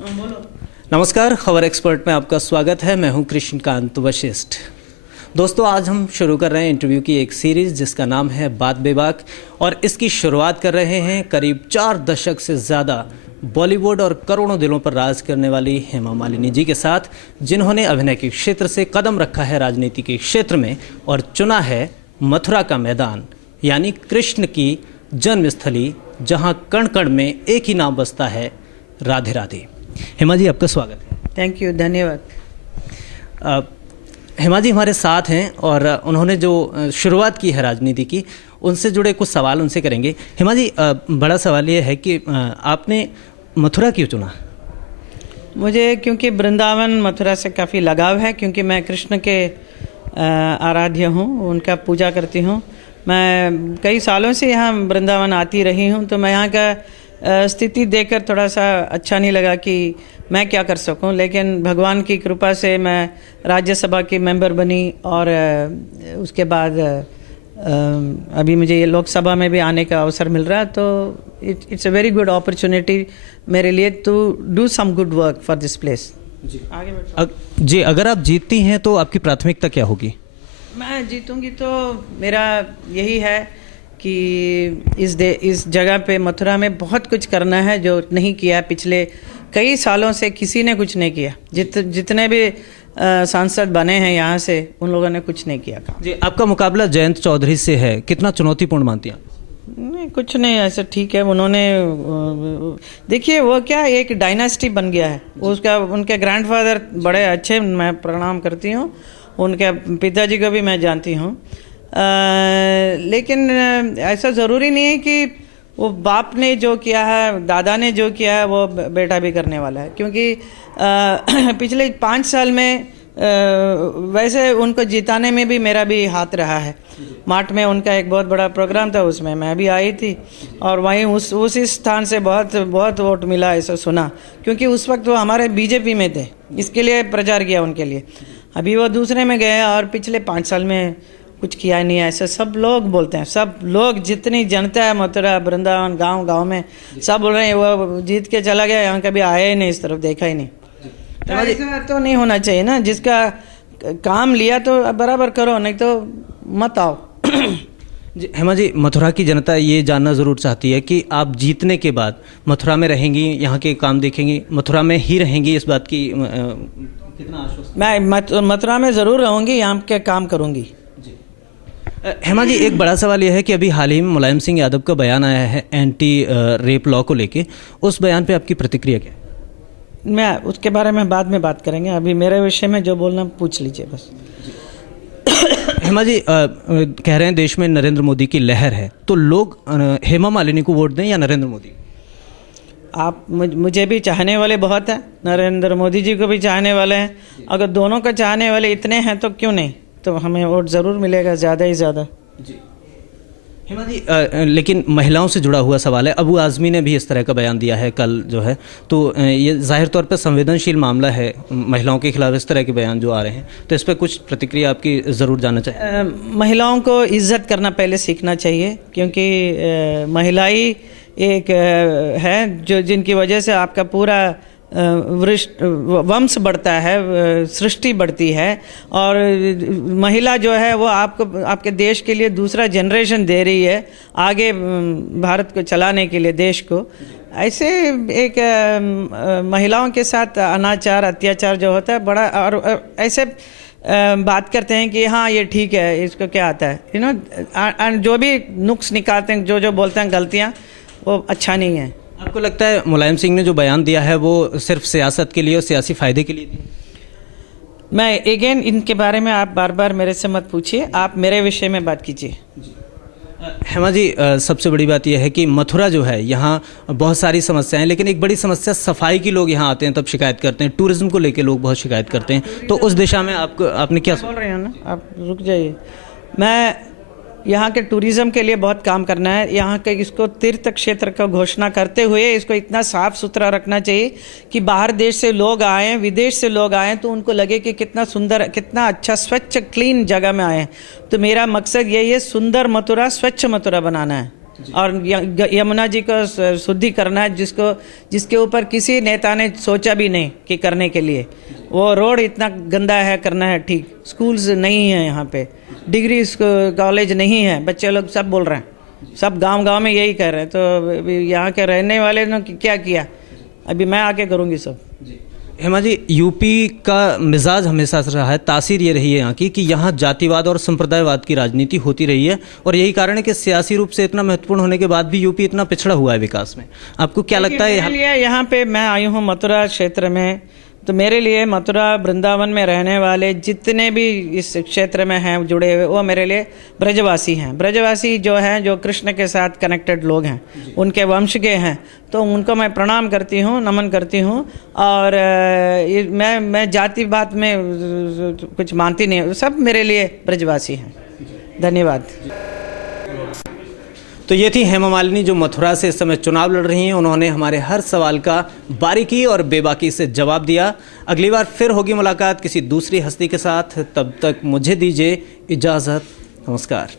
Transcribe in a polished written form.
बोलो। नमस्कार, खबर एक्सपर्ट में आपका स्वागत है। मैं हूं कृष्णकांत वशिष्ठ। दोस्तों, आज हम शुरू कर रहे हैं इंटरव्यू की एक सीरीज़ जिसका नाम है बात बेबाक, और इसकी शुरुआत कर रहे हैं करीब 4 दशक से ज़्यादा बॉलीवुड और करोड़ों दिलों पर राज करने वाली हेमा मालिनी जी के साथ, जिन्होंने अभिनय के क्षेत्र से कदम रखा है राजनीति के क्षेत्र में और चुना है मथुरा का मैदान, यानी कृष्ण की जन्मस्थली, जहां कण कण में एक ही नाम बसता है, राधे राधे। हेमा जी, आपका स्वागत है। थैंक यू, धन्यवाद। हेमा जी हमारे साथ हैं और उन्होंने जो शुरुआत की है राजनीति की, उनसे जुड़े कुछ सवाल उनसे करेंगे। हेमा जी, बड़ा सवाल ये है कि आपने मथुरा क्यों चुना? मुझे क्योंकि वृंदावन मथुरा से काफ़ी लगाव है, क्योंकि मैं कृष्ण के आराध्य हूँ, उनका पूजा करती हूँ। मैं कई सालों से यहाँ वृंदावन आती रही हूँ, तो मैं यहाँ का स्थिति देखकर थोड़ा सा अच्छा नहीं लगा कि मैं क्या कर सकूं, लेकिन भगवान की कृपा से मैं राज्यसभा की मेंबर बनी और उसके बाद अभी मुझे ये लोकसभा में भी आने का अवसर मिल रहा है, तो it's a very good opportunity मेरे लिए to do some good work for this place. जी, आगे जी, अगर आप जीतती हैं तो आपकी प्राथमिकता क्या होगी? मैं जीतूंगी तो मेरा यही है कि इस जगह पे मथुरा में बहुत कुछ करना है जो नहीं किया। पिछले कई सालों से किसी ने कुछ नहीं किया। जितने भी सांसद बने हैं यहाँ से, उन लोगों ने कुछ नहीं किया। जी, आपका मुकाबला जयंत चौधरी से है, कितना चुनौतीपूर्ण मानती हैं? नहीं, कुछ नहीं, ऐसा ठीक है। उन्होंने देखिए, वो क्या एक डायनास्टी बन गया है उसका। उनके ग्रैंडफादर बड़े अच्छे, मैं प्रणाम करती हूँ। उनके पिताजी को भी मैं जानती हूँ, लेकिन ऐसा ज़रूरी नहीं है कि वो बाप ने जो किया है, दादा ने जो किया है, वो बेटा भी करने वाला है। क्योंकि पिछले 5 साल में वैसे उनको जिताने में भी मेरा भी हाथ रहा है। मार्ट में उनका एक बहुत बड़ा प्रोग्राम था, उसमें मैं भी आई थी और वहीं उसी स्थान से बहुत वोट मिला, ऐसा सुना। क्योंकि उस वक्त वो हमारे बीजेपी में थे, इसके लिए प्रचार किया उनके लिए। अभी वो दूसरे में गए और पिछले 5 साल में कुछ किया नहीं है, ऐसा सब लोग बोलते हैं। सब लोग, जितनी जनता है मथुरा, वृंदावन, गांव में, सब बोल रहे हैं वो जीत के चला गया, यहाँ कभी आया ही नहीं, इस तरफ देखा ही नहीं। तो ऐसा तो नहीं होना चाहिए ना। जिसका काम लिया तो बराबर करो, नहीं तो मत आओ। जी, हेमा जी, मथुरा की जनता ये जानना ज़रूर चाहती है कि आप जीतने के बाद मथुरा में रहेंगी, यहाँ के काम देखेंगी, मथुरा में ही रहेंगी, इस बात की कितना आश्वस्त? मैं मथुरा में ज़रूर रहूँगी, यहाँ के काम करूँगी। हेमा जी, एक बड़ा सवाल यह है कि अभी हाल ही में मुलायम सिंह यादव का बयान आया है एंटी रेप लॉ को लेके। उस बयान पे आपकी प्रतिक्रिया क्या है? मैं उसके बारे में बाद में बात करेंगे, अभी मेरे विषय में जो बोलना पूछ लीजिए बस। हेमा जी, कह रहे हैं देश में नरेंद्र मोदी की लहर है, तो लोग हेमा मालिनी को वोट दें या नरेंद्र मोदी? आप मुझे भी चाहने वाले बहुत हैं, नरेंद्र मोदी जी को भी चाहने वाले हैं। अगर दोनों को चाहने वाले इतने हैं तो क्यों नहीं, तो हमें वोट ज़रूर मिलेगा, ज़्यादा ही ज़्यादा। जी, हेमा जी, लेकिन महिलाओं से जुड़ा हुआ सवाल है। अबू आज़मी ने भी इस तरह का बयान दिया है कल जो है, तो ये जाहिर तौर पर संवेदनशील मामला है, महिलाओं के खिलाफ इस तरह के बयान जो आ रहे हैं, तो इस पर कुछ प्रतिक्रिया आपकी ज़रूर जानना चाहिए। महिलाओं को इज्जत करना पहले सीखना चाहिए, क्योंकि महिलाई एक है जो जिनकी वजह से आपका पूरा वंश बढ़ता है, सृष्टि बढ़ती है। और महिला जो है वो आपको, आपके देश के लिए दूसरा जनरेशन दे रही है आगे, भारत को चलाने के लिए, देश को। ऐसे एक महिलाओं के साथ अनाचार, अत्याचार जो होता है बड़ा, और ऐसे बात करते हैं कि हाँ ये ठीक है, इसको क्या आता है, यू नो, जो भी नुक्स निकालते हैं, जो बोलते हैं गलतियाँ, वो अच्छा नहीं है। आपको लगता है मुलायम सिंह ने जो बयान दिया है वो सिर्फ सियासत के लिए और सियासी फायदे के लिए दिया? मैं अगेन इनके बारे में आप बार बार मेरे से मत पूछिए, आप मेरे विषय में बात कीजिए। हेमा जी, सबसे बड़ी बात यह है कि मथुरा जो है, यहाँ बहुत सारी समस्याएं हैं, लेकिन एक बड़ी समस्या सफाई की, लोग यहाँ आते हैं तब शिकायत करते हैं, टूरिज्म को लेके लोग बहुत शिकायत करते हैं, तो उस दिशा में आपने क्या बोल रहे हो ना, आप रुक जाइए। मैं यहाँ के टूरिज़्म के लिए बहुत काम करना है। यहाँ के इसको तीर्थ क्षेत्र का घोषणा करते हुए इसको इतना साफ़ सुथरा रखना चाहिए कि बाहर देश से लोग आएँ, विदेश से लोग आएँ, तो उनको लगे कि कितना सुंदर, कितना अच्छा, स्वच्छ, क्लीन जगह में आए हैं। तो मेरा मकसद यही है, सुंदर मथुरा, स्वच्छ मथुरा बनाना है। और यमुना जी को शुद्धि करना है, जिसके ऊपर किसी नेता ने सोचा भी नहीं कि करने के लिए। वो रोड इतना गंदा है, करना है ठीक। स्कूल्स नहीं है यहाँ पे, डिग्री कॉलेज नहीं है, बच्चे लोग सब बोल रहे हैं, सब गांव में यही कह रहे हैं। तो यहाँ के रहने वाले ने क्या किया, अभी मैं आके करूँगी सब। हेमा जी, यूपी का मिजाज हमेशा से रहा है, तासीर ये रही है यहाँ की कि यहाँ जातिवाद और संप्रदायवाद की राजनीति होती रही है, और यही कारण है कि सियासी रूप से इतना महत्वपूर्ण होने के बाद भी यूपी इतना पिछड़ा हुआ है विकास में। आपको क्या लगता है? यहाँ पे मैं आई हूँ मथुरा क्षेत्र में, तो मेरे लिए मथुरा वृंदावन में रहने वाले जितने भी इस क्षेत्र में हैं जुड़े हुए, वो मेरे लिए ब्रजवासी हैं। ब्रजवासी जो हैं, जो कृष्ण के साथ कनेक्टेड लोग हैं, उनके वंश के हैं, तो उनको मैं प्रणाम करती हूँ, नमन करती हूँ। और मैं जाति बात में कुछ मानती नहीं, सब मेरे लिए ब्रजवासी हैं। धन्यवाद। तो ये थी हेमा मालिनी, जो मथुरा से इस समय चुनाव लड़ रही हैं। उन्होंने हमारे हर सवाल का बारीकी और बेबाकी से जवाब दिया। अगली बार फिर होगी मुलाकात किसी दूसरी हस्ती के साथ, तब तक मुझे दीजिए इजाज़त। नमस्कार।